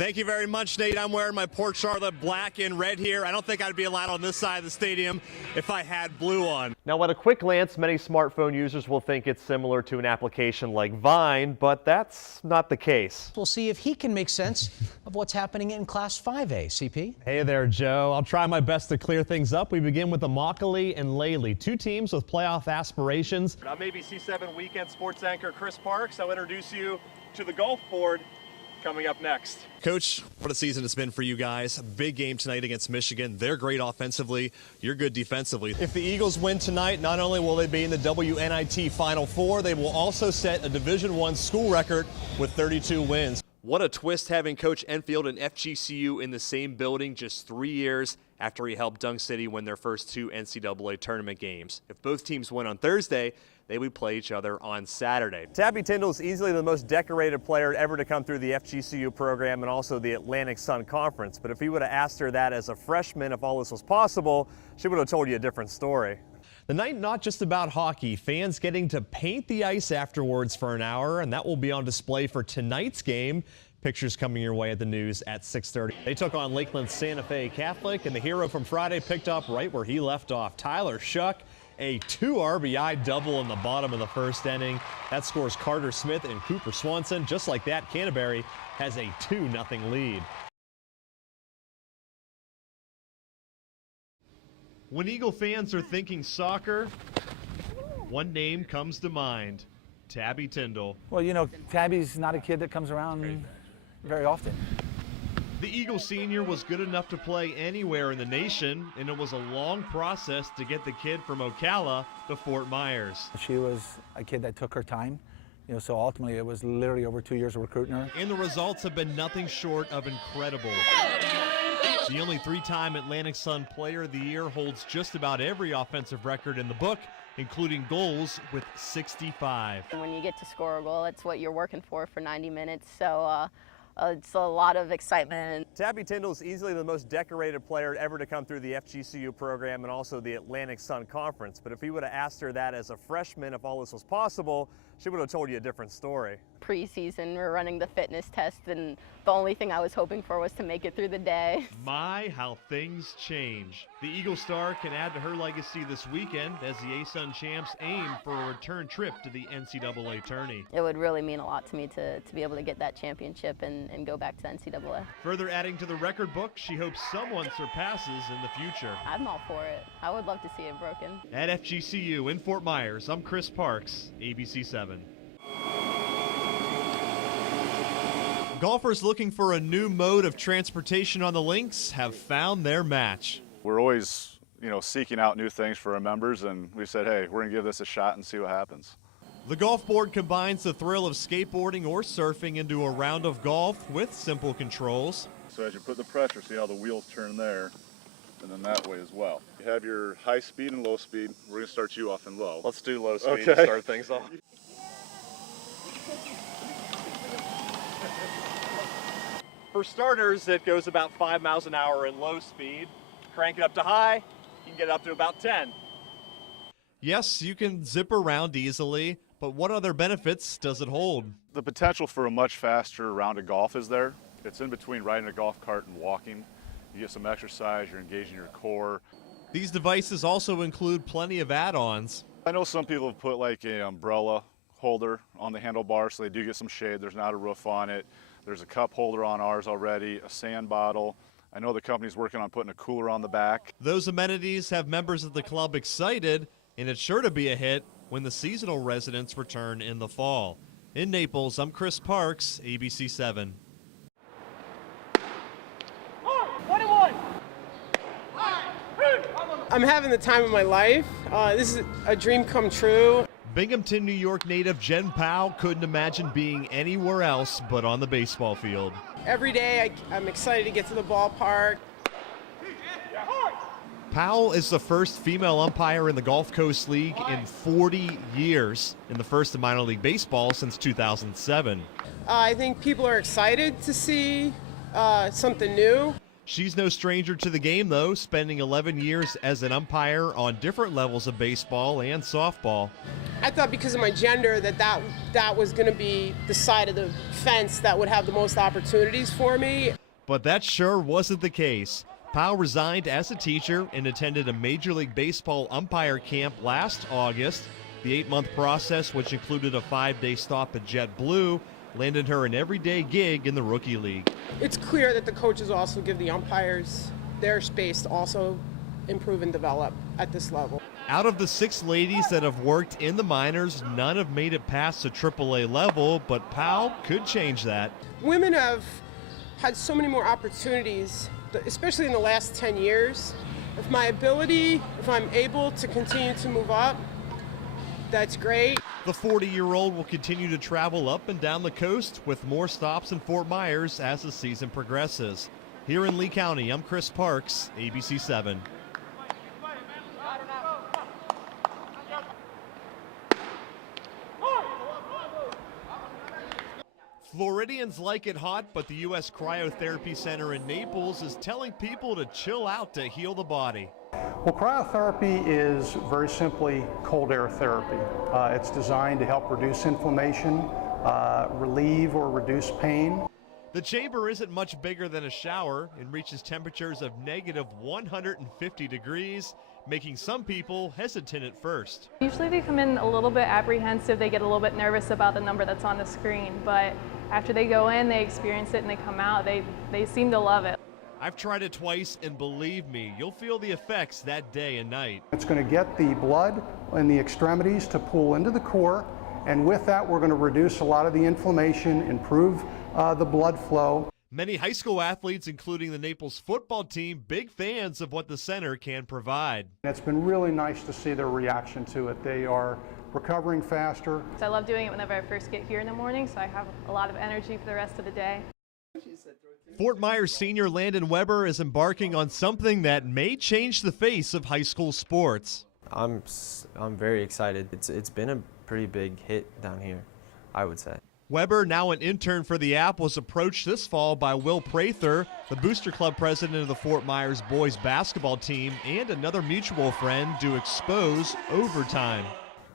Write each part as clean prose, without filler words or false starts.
Thank you very much, Nate. I'm wearing my Port Charlotte black and red here. I don't think I'd be allowed on this side of the stadium if I had blue on. Now, at a quick glance, many smartphone users will think it's similar to an application like Vine, but that's not the case. We'll see if he can make sense of what's happening in Class 5A. CP? Hey there, Joe. I'll try my best to clear things up. We begin with Immokalee and Lely, two teams with playoff aspirations. I'm ABC7 weekend sports anchor Chris Parks. I'll introduce you to the golf board coming up next. Coach, what a season it's been for you guys. Big game tonight against Michigan. They're great offensively. You're good defensively. If the Eagles win tonight, not only will they be in the WNIT Final Four, they will also set a Division I school record with 32 wins. What a twist having Coach Enfield and FGCU in the same building just 3 years after he helped Dunk City win their first 2 NCAA tournament games. If both teams win on Thursday, they would play each other on Saturday. Tabby Tyndall is easily the most decorated player ever to come through the FGCU program and also the Atlantic Sun Conference. But if he would have asked her that as a freshman, if all this was possible, she would have told you a different story. The night not just about hockey, fans getting to paint the ice afterwards for an hour, and that will be on display for tonight's game. Pictures coming your way at the news at 6:30. They took on Lakeland Santa Fe Catholic, and the hero from Friday picked up right where he left off. Tyler Shuck, a 2 RBI double in the bottom of the first inning. That scores Carter Smith and Cooper Swanson. Just like that, Canterbury has a 2-0 lead. When Eagle fans are thinking soccer, one name comes to mind: Tabby Tyndall. Well, you know, Tabby's not a kid that comes around very often. The Eagle senior was good enough to play anywhere in the nation, and it was a long process to get the kid from Ocala to Fort Myers. She was a kid that took her time, you know, so ultimately it was literally over 2 years of recruiting her. And the results have been nothing short of incredible. The only 3-time Atlantic Sun Player of the Year holds just about every offensive record in the book, including goals with 65. When you get to score a goal, it's what you're working for 90 minutes, so it's a lot of excitement. Tabby Tyndall is easily the most decorated player ever to come through the FGCU program and also the Atlantic Sun Conference. But if he would have asked her that as a freshman, if all this was possible, she would have told you a different story. Preseason, we're running the fitness test, and the only thing I was hoping for was to make it through the day. My, how things change. The Eagle Star can add to her legacy this weekend as the ASUN champs aim for a return trip to the NCAA tourney. It would really mean a lot to me to be able to get that championship and go back to the NCAA. Further adding to the record book, she hopes someone surpasses in the future. I'm all for it. I would love to see it broken. At FGCU in Fort Myers, I'm Chris Parks, ABC7. Golfers looking for a new mode of transportation on the links have found their match. We're always, seeking out new things for our members, and we said, hey, we're gonna give this a shot and see what happens. The golf board combines the thrill of skateboarding or surfing into a round of golf with simple controls. So as you put the pressure, see how the wheels turn there, and then that way as well. You have your high speed and low speed. We're gonna start you off in low. Let's do low speed to start things off. For starters, it goes about 5 miles an hour in low speed. Crank it up to high, you can get it up to about 10. Yes, you can zip around easily, but what other benefits does it hold? The potential for a much faster round of golf is there. It's in between riding a golf cart and walking. You get some exercise, you're engaging your core. These devices also include plenty of add-ons. I know some people have put like an umbrella holder on the handlebar, so they do get some shade. There's not a roof on it. There's a cup holder on ours already, a sand bottle. I know the company's working on putting a cooler on the back. Those amenities have members of the club excited, and it's sure to be a hit when the seasonal residents return in the fall. In Naples, I'm Chris Parks, ABC7. I'm having the time of my life. This is a dream come true. Binghamton, New York native Jen Powell couldn't imagine being anywhere else but on the baseball field. Every day I'm excited to get to the ballpark. Powell is the first female umpire in the Gulf Coast League in 40 years, in the first in minor league baseball since 2007. I think people are excited to see something new. She's no stranger to the game, though, spending 11 years as an umpire on different levels of baseball and softball. I thought because of my gender that was going to be the side of the fence that would have the most opportunities for me. But that sure wasn't the case. Powell resigned as a teacher and attended a Major League Baseball umpire camp last August. The 8-month process, which included a 5-day stop at JetBlue, landed her an everyday gig in the Rookie League. It's clear that the coaches also give the umpires their space to also improve and develop at this level. Out of the 6 ladies that have worked in the minors, none have made it past the AAA level, but Powell could change that. Women have had so many more opportunities, especially in the last 10 years. If I'm able to continue to move up, that's great. The 40-year-old will continue to travel up and down the coast with more stops in Fort Myers as the season progresses. Here in Lee County, I'm Chris Parks, ABC 7. Floridians like it hot, but the U.S. Cryotherapy Center in Naples is telling people to chill out to heal the body. Well, cryotherapy is very simply cold air therapy. It's designed to help reduce inflammation, relieve or reduce pain. The chamber isn't much bigger than a shower and reaches temperatures of negative 150 degrees, making some people hesitant at first. Usually they come in a little bit apprehensive, they get a little bit nervous about the number that's on the screen, but after they go in, they experience it and they come out, they seem to love it. I've tried it twice, and believe me, you'll feel the effects that day and night. It's going to get the blood in the extremities to pool into the core, and with that we're going to reduce a lot of the inflammation, improve the blood flow. Many high school athletes, including the Naples football team, big fans of what the center can provide. It's been really nice to see their reaction to it. They are recovering faster. So I love doing it whenever I first get here in the morning, so I have a lot of energy for the rest of the day. Fort Myers senior Landon Weber is embarking on something that may change the face of high school sports. I'm very excited. It's been a pretty big hit down here, I would say. Weber, now an intern for the app, was approached this fall by Will Prather, the Booster Club president of the Fort Myers boys basketball team, and another mutual friend to expose overtime.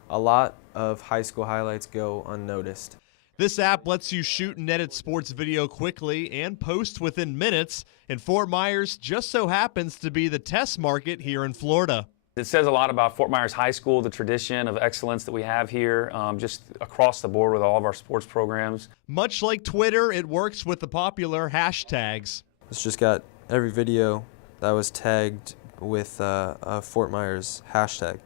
A lot of high school highlights go unnoticed. This app lets you shoot and edit sports video quickly and post within minutes, and Fort Myers just so happens to be the test market here in Florida. It says a lot about Fort Myers High School, the tradition of excellence that we have here, just across the board with all of our sports programs. Much like Twitter, it works with the popular hashtags. It's just got every video that was tagged with a Fort Myers hashtag.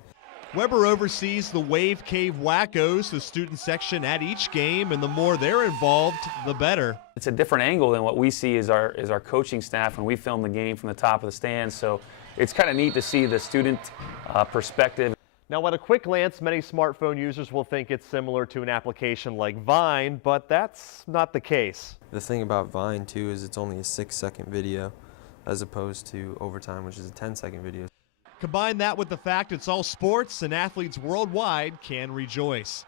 Weber oversees the Wave Cave Wackos, the student section at each game, and the more they're involved, the better. It's a different angle than what we see as our coaching staff when we film the game from the top of the stands, so it's kind of neat to see the student perspective. Now, at a quick glance, many smartphone users will think it's similar to an application like Vine, but that's not the case. The thing about Vine, too, is it's only a 6-second video as opposed to Overtime, which is a 10-second video. Combine that with the fact it's all sports and athletes worldwide can rejoice.